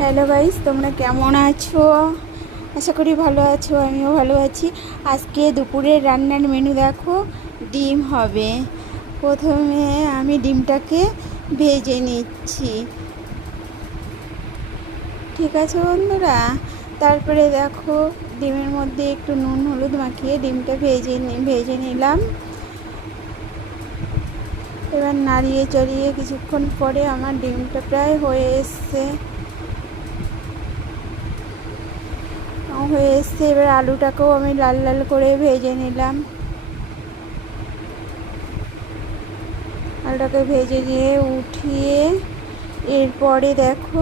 Hello guys, তোমরা কেমন আছো? আশা করি ভালো আছো, আমিও ভালো আছি। আজকে দুপুরের রান্নার মেনু দেখো, ডিম হবে। প্রথমে আমি ডিমটাকে ভেজে নিচ্ছি, ঠিক আছে বন্ধুরা? তারপরে দেখো, ডিমের মধ্যে একটু নুন হলুদ মাখিয়ে ডিমটা ভেজে নিলাম। এবার নাড়িয়ে চাড়িয়ে কিছুক্ষণ পরে আমার ডিমটা প্রায় হয়ে এসছে। এবার আলুটাকেও আমি লাল লাল করে ভেজে নিলাম। আলুটাকে ভেজে দিয়ে উঠিয়ে এরপরে দেখো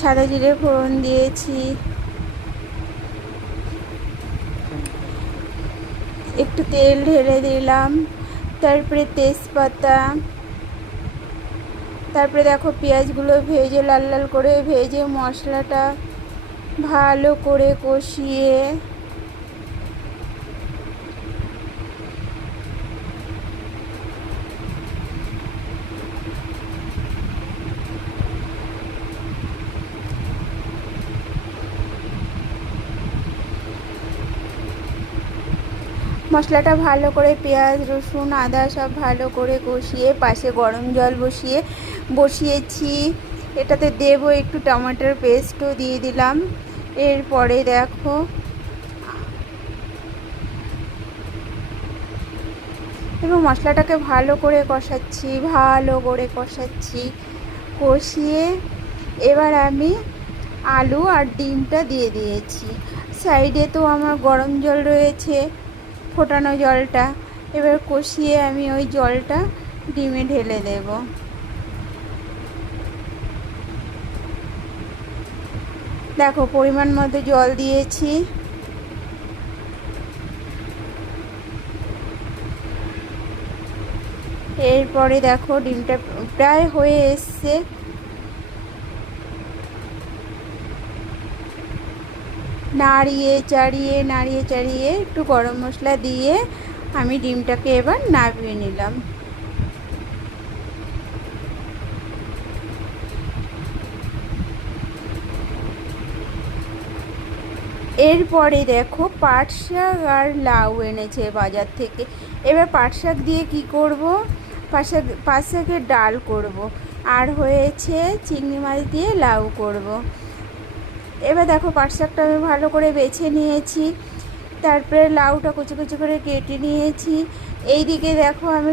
সাদা জিরে ফোড়ন দিয়েছি, একটু তেল ঢেলে দিলাম, তারপরে তেজপাতা, তারপরে দেখো পেঁয়াজগুলো ভেজে লাল লাল করে ভেজে মশলাটা ভালো করে কষিয়ে মশলাটা ভালো করে পেঁয়াজ রসুন আদা সব ভালো করে কষিয়ে পাশে গরম জল বসিয়েছি। এটাতে দেবো একটু টমেটোর পেস্টও দিয়ে দিলাম। এরপরে দেখো এবং মশলাটাকে ভালো করে কষিয়ে এবার আমি আলু আর ডিমটা দিয়ে দিয়েছি। সাইডে তো আমার গরম জল রয়েছে, ফোটানো জলটা। এবার কষিয়ে আমি ওই জলটা ডিমে ঢেলে দেব। দেখো পরিমাণ মতো জল দিয়েছি। এরপরে দেখো ডিমটা প্রায় হয়ে এসছে। নাড়িয়ে চাড়িয়ে একটু গরম মশলা দিয়ে আমি ডিমটাকে এবার নামিয়ে নিলাম। এরপরে দেখো পাট শাক আর লাউ এনেছে বাজার থেকে। এবার পাট শাক দিয়ে কি করব? পাট শাকের ডাল করব, আর হয়েছে চিংড়ি মাছ দিয়ে লাউ করব। এবার দেখো পাট শাকটা আমি ভালো করে বেছে নিয়েছি, তারপরে লাউটা কুচি কুচি করে কেটে নিয়েছি। এইদিকে দেখো আমি